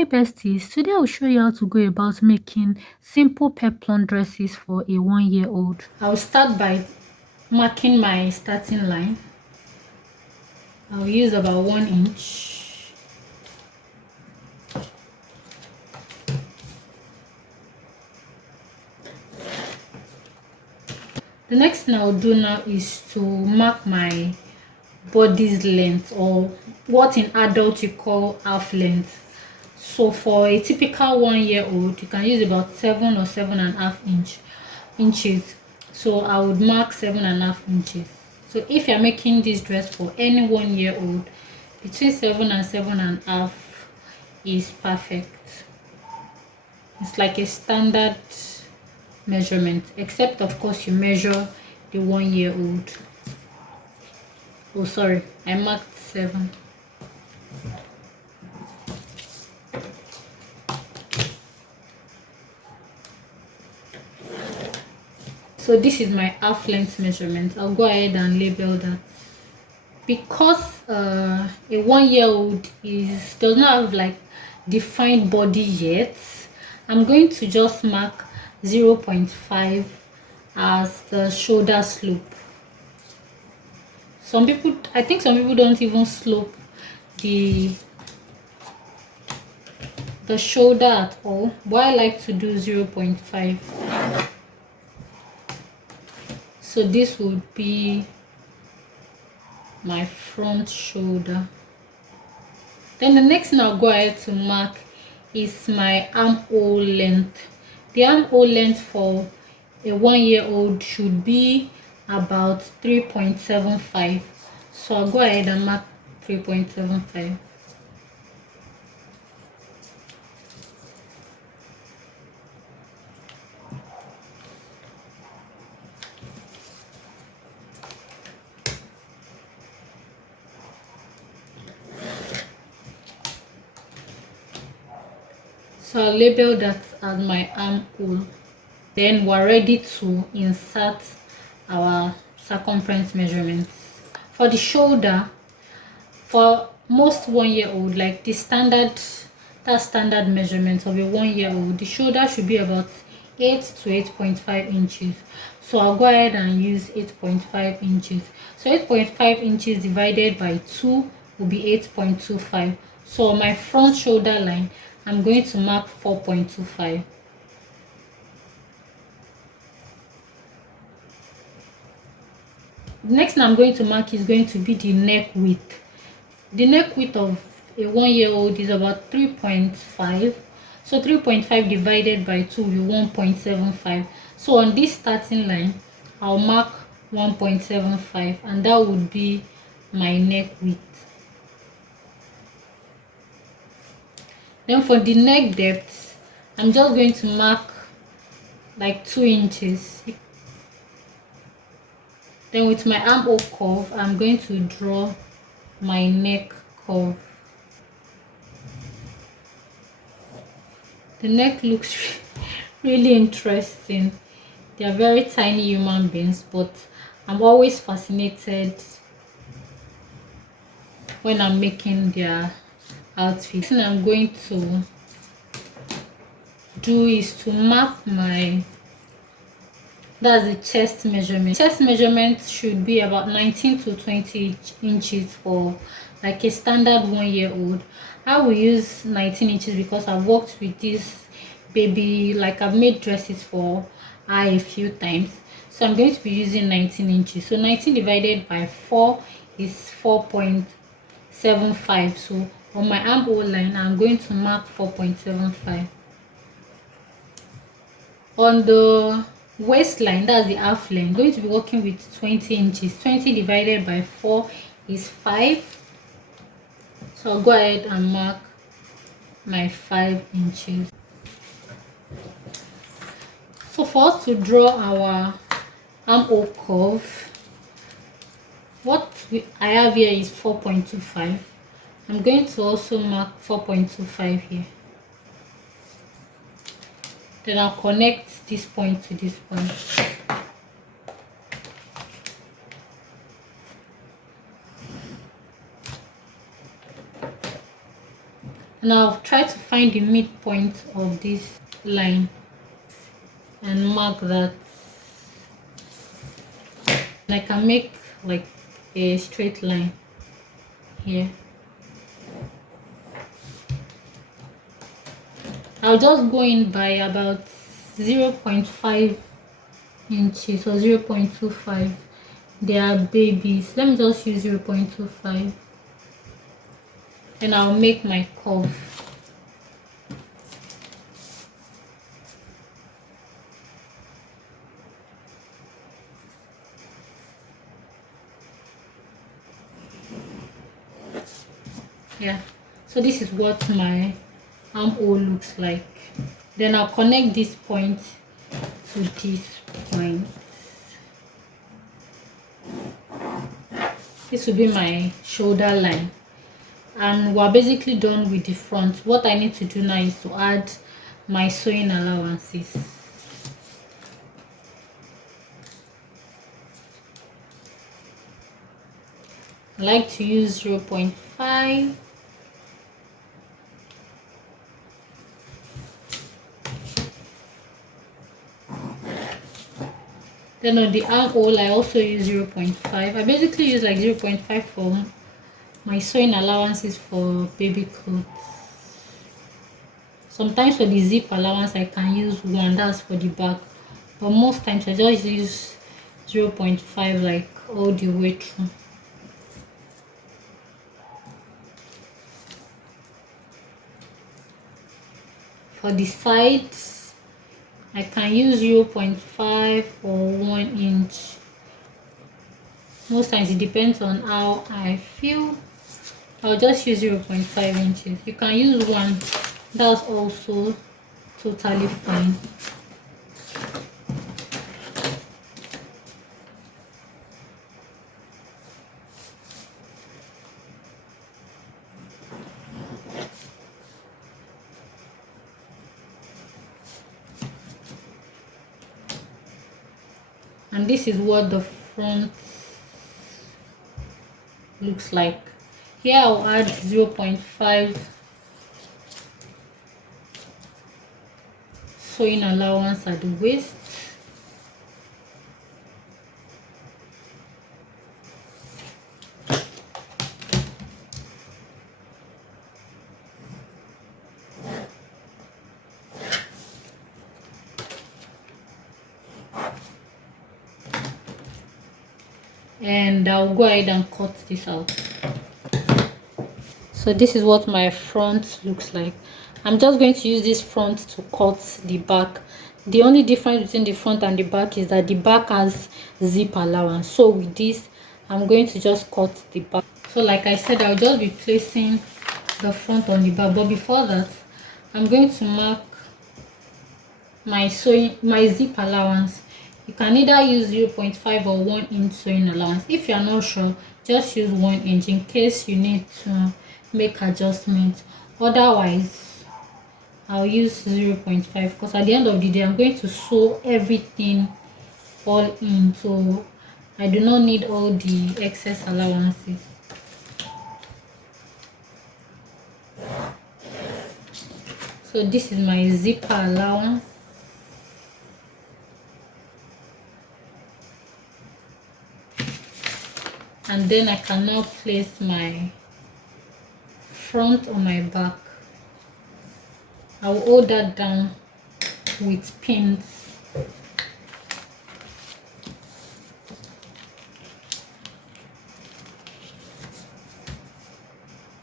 Hi besties, today I'll show you how to go about making simple peplum dresses for a 1-year-old. I'll start by marking my starting line. I'll use about 1 inch. The next thing I'll do now is to mark my body's length, or what in adult you call half length. So for a typical 1-year-old, you can use about 7 or 7.5 inches. So I would mark 7.5 inches. So if you're making this dress for any 1-year-old, between 7 and 7.5 is perfect. It's like a standard measurement, except of course you measure the 1-year-old. Oh sorry, I marked 7. So this is my half length measurement. I'll go ahead and label that. Because a 1-year-old does not have like defined body yet, I'm going to just mark 0.5 as the shoulder slope. I think some people don't even slope the shoulder at all, but I like to do 0.5. So this would be my front shoulder. Then the next thing I'll go ahead to mark is my armhole length. The armhole length for a 1-year-old should be about 3.75. So I'll go ahead and mark 3.75. So I'll label that as my armhole. Then we're ready to insert our circumference measurements. For the shoulder, for most 1-year-old, like the standard measurement of a 1-year-old, the shoulder should be about 8 to 8.5 inches. So I'll go ahead and use 8.5 inches. So 8.5 inches divided by 2 will be 8.25. So on my front shoulder line, I'm going to mark 4.25. The next thing I'm going to mark is going to be the neck width. The neck width of a 1-year-old is about 3.5. So 3.5 divided by 2 will be 1.75. So on this starting line, I'll mark 1.75, and that would be my neck width. Then for the neck depth, I'm just going to mark like 2 inches. Then with my armhole curve, I'm going to draw my neck curve. The neck looks really interesting. They are very tiny human beings, but I'm always fascinated when I'm making their outfits. And I'm going to do is to mark that's the chest measurement. Chest measurement should be about 19 to 20 inches for like a standard 1-year-old. I will use 19 inches because I've worked with this baby, like I've made dresses for her a few times. So I'm going to be using 19 inches. So 19 divided by 4 is 4.75. So on my armhole line, I'm going to mark 4.75. On the waistline, that's the half length, I'm going to be working with 20 inches. 20 divided by 4 is 5. So I'll go ahead and mark my 5 inches. So for us to draw our armhole curve, I have here is 4.25. I'm going to also mark 4.25 here. Then I'll connect this point to this point. and I'll try to find the midpoint of this line and mark that, and I can make like a straight line here. I'll just go in by about 0.5 inches or 0.25. They are babies. Let me just use 0.25, and I'll make my curve. Yeah, so this is what my armhole looks like. Then I'll connect this point to this point. This will be my shoulder line, and we're basically done with the front. What I need to do now is to add my sewing allowances. I like to use 0.5. Then on the armhole, I also use 0.5. I basically use like 0.5 for my sewing allowances for baby clothes. Sometimes for the zip allowance, I can use 1, that's for the back. But most times, I just use 0.5 like all the way through. For the sides, I can use 0.5 or 1 inch. Most times it depends on how I feel. I'll just use 0.5 inches. You can use 1, that's also totally fine. And this is what the front looks like. Here I'll add 0.5 sewing allowance at the waist. And I'll go ahead and cut this out. So this is what my front looks like. I'm just going to use this front to cut the back. The only difference between the front and the back is that the back has zip allowance. So with this, I'm going to just cut the back. So like I said, I'll just be placing the front on the back, but before that, I'm going to mark my zip allowance. You can either use 0.5 or 1 inch sewing allowance. If you're not sure, just use 1 inch in case you need to make adjustments. Otherwise, I'll use 0.5 because at the end of the day, I'm going to sew everything all in, so I do not need all the excess allowances. So this is my zipper allowance. And then I can now place my front on my back. I will hold that down with pins.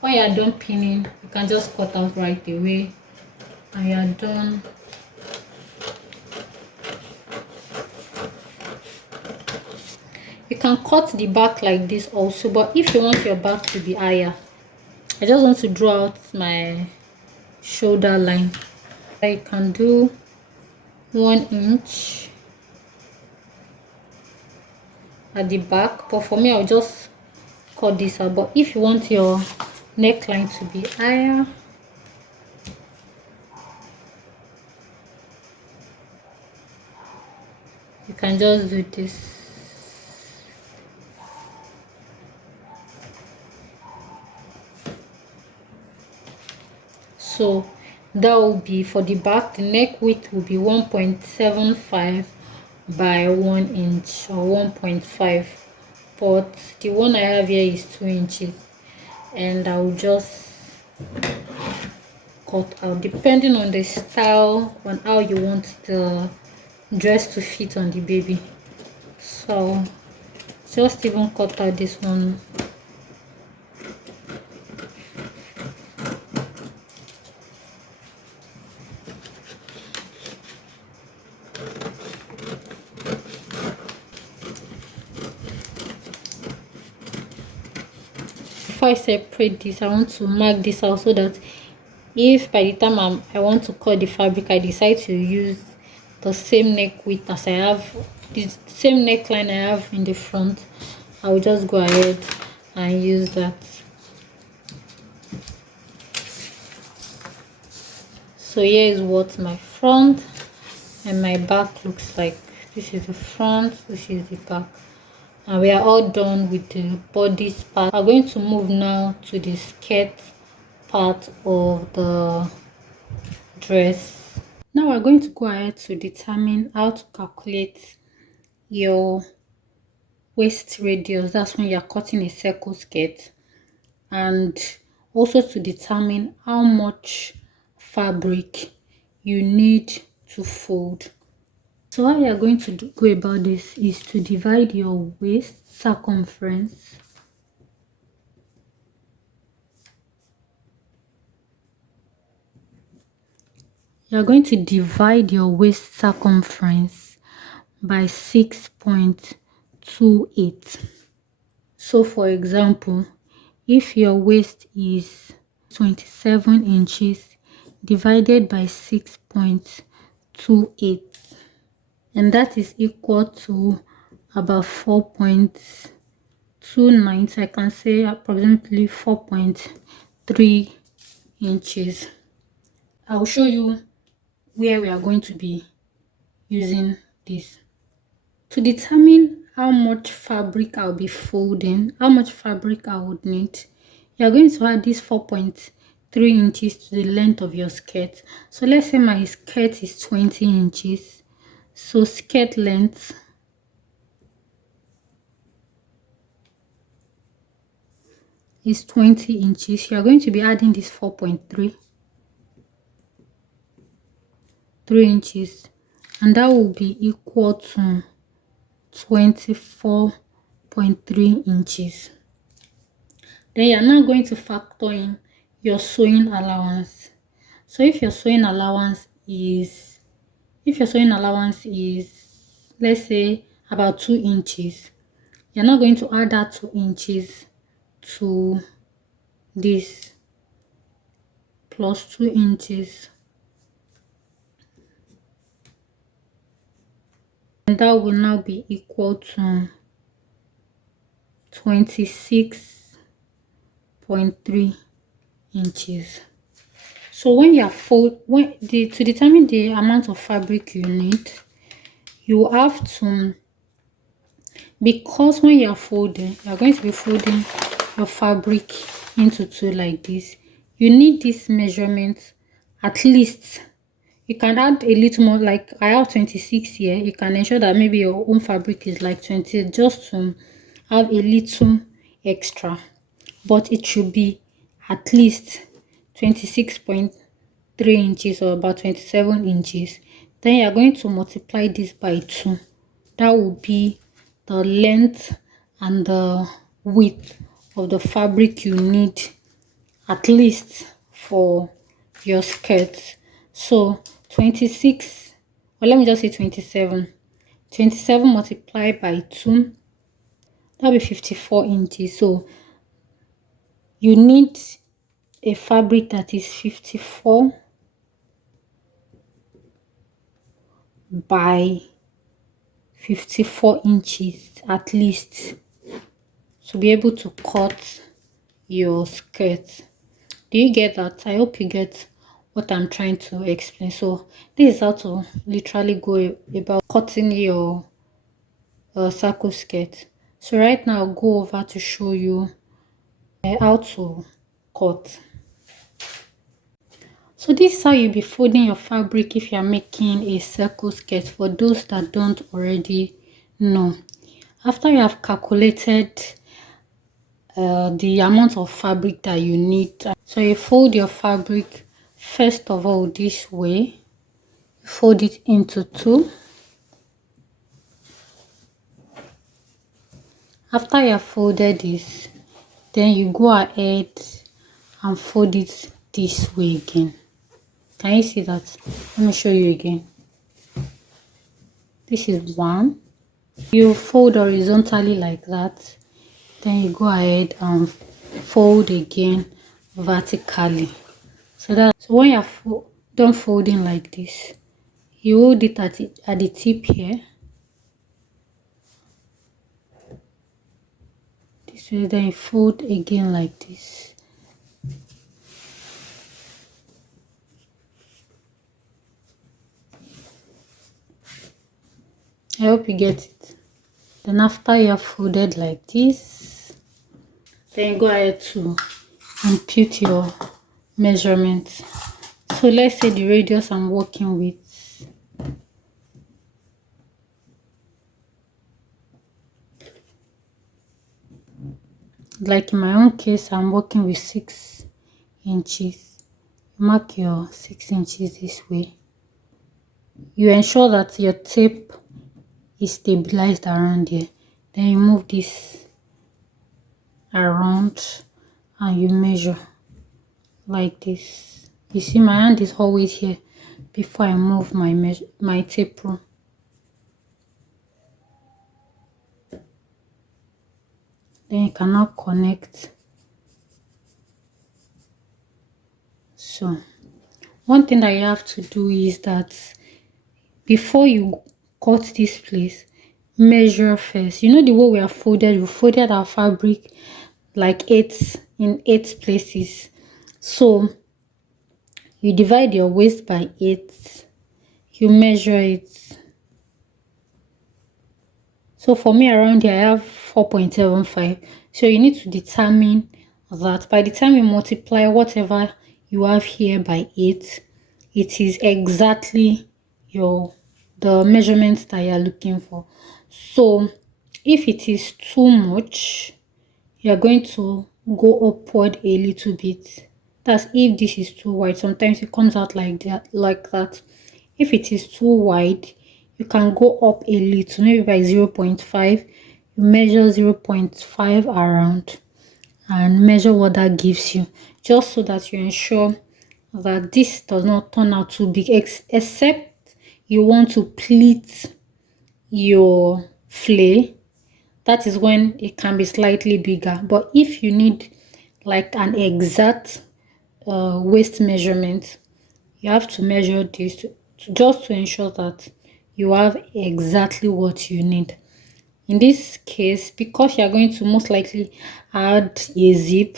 When you are done pinning, you can just cut out right away and you are done. You can cut the back like this also, but if you want your back to be higher, I just want to draw out my shoulder line. I can do 1 inch at the back, but for me I'll just cut this out. But if you want your neckline to be higher, you can just do this. So that will be for the back. The neck width will be 1.75 by 1 inch or 1.5, but the one I have here is 2 inches, and I'll just cut out depending on the style, on how you want the dress to fit on the baby. So just even cut out this one. Before I separate this, I want to mark this out so that if by the time I want to cut the fabric, I decide to use the same neck width as I have, the same neckline I have in the front, I will just go ahead and use that. So here is what my front and my back looks like. This is the front, this is the back, and we are all done with the bodice part. I'm going to move now to the skirt part of the dress. Now we're going to go ahead to determine how to calculate your waist radius. That's when you're cutting a circle skirt, and also to determine how much fabric you need to fold. So how you're going to go about this is to divide your waist circumference you're going to divide your waist circumference by 6.28. So for example, if your waist is 27 inches divided by 6.28, and that is equal to about 4.29, so I can say approximately 4.3 inches. I'll show you where we are going to be using this. To determine how much fabric I'll be folding, how much fabric I would need, you're going to add this 4.3 inches to the length of your skirt. So let's say my skirt is 20 inches. So skirt length is 20 inches. You're going to be adding this 4.3 inches, and that will be equal to 24.3 inches. Then you're now going to factor in your sewing allowance. So if your sewing allowance is let's say about 2 inches, you're not going to add that 2 inches to this plus 2 inches, and that will now be equal to 26.3 inches. So when you are to determine the amount of fabric you need, you have to, because when you are folding, you are going to be folding your fabric into two like this. You need this measurement at least. You can add a little more, like I have 26 here. You can ensure that maybe your own fabric is like 20, just to have a little extra, but it should be at least 26.3 inches or about 27 inches. Then you're going to multiply this by 2. That will be the length and the width of the fabric you need at least for your skirt. So 26, or let me just say 27 multiplied by 2, that'll be 54 inches. So you need a fabric that is 54 by 54 inches at least to be able to cut your skirt. Do you get that? I hope you get what I'm trying to explain. So this is how to literally go about cutting your circle skirt. So right now I'll go over to show you how to cut. So this is how you'll be folding your fabric if you're making a circle skirt, for those that don't already know. After you have calculated the amount of fabric that you need, so you fold your fabric first of all this way. Fold it into two. After you have folded this, then you go ahead and fold it this way again. Can you see that? Let me show you again. This is one. You fold horizontally like that, then you go ahead and fold again vertically. So when you're done folding like this, you hold it at the tip here. This way, then you fold again like this. I hope you get it. Then after you have folded like this, then go ahead to input your measurements. So let's say the radius I'm working with, like in my own case, I'm working with 6 inches. Mark your 6 inches this way. You ensure that your tape is stabilized around here. Then you move this around and you measure like this. You see my hand is always here before I move my tape rule. Then you can now connect. So one thing that you have to do is that before you cut this place, measure first. You know the way we folded our fabric like in 8 places. So you divide your waist by 8, you measure it. So for me around here, I have 4.75. So you need to determine that by the time you multiply whatever you have here by 8, it is exactly the measurements that you're looking for. So if it is too much, you're going to go upward a little bit. That's if this is too wide. Sometimes it comes out like that. If it is too wide, you can go up a little, maybe by 0.5. You measure 0.5 around and measure what that gives you, just so that you ensure that this does not turn out too big, except you want to pleat your flay. That is when it can be slightly bigger. But if you need like an exact waist measurement, you have to measure this just to ensure that you have exactly what you need. In this case, because you are going to most likely add a zip,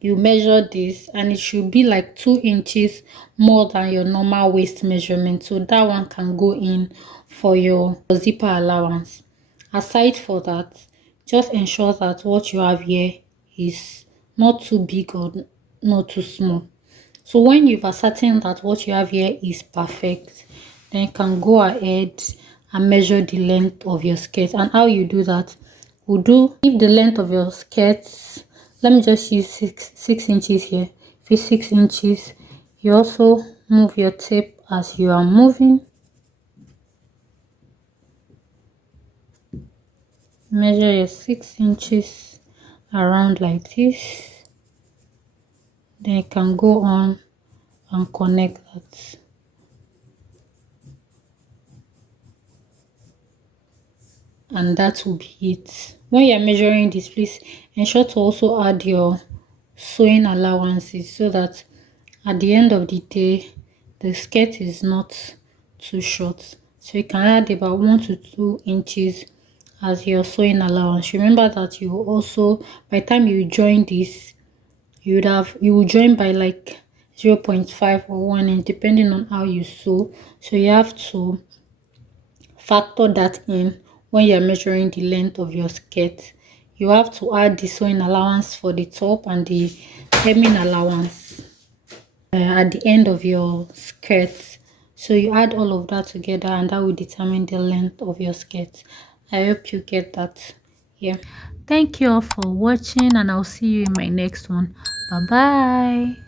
you measure this and it should be like 2 inches more than your normal waist measurement, so that one can go in for your zipper allowance. Aside for that, just ensure that what you have here is not too big or not too small. So when you've ascertained that what you have here is perfect, then you can go ahead and measure the length of your skirt. And how you do that, if the length of your skirt, let me just use 6 inches here. If it's 6 inches, you also move your tape as you are moving. Measure your 6 inches around like this. Then you can go on and connect that. And that will be it. When you're measuring this, please ensure to also add your sewing allowances, so that at the end of the day the skirt is not too short. So you can add about 1 to 2 inches as your sewing allowance. Remember that you also, by the time you join this, you will join by like 0.5 or 1 inch depending on how you sew. So you have to factor that in when you're measuring the length of your skirt. You have to add the sewing allowance for the top and the hemming allowance. at the end of your skirt. So you add all of that together and that will determine the length of your skirt. I hope you get that. Yeah, thank you all for watching and I'll see you in my next one. Bye bye.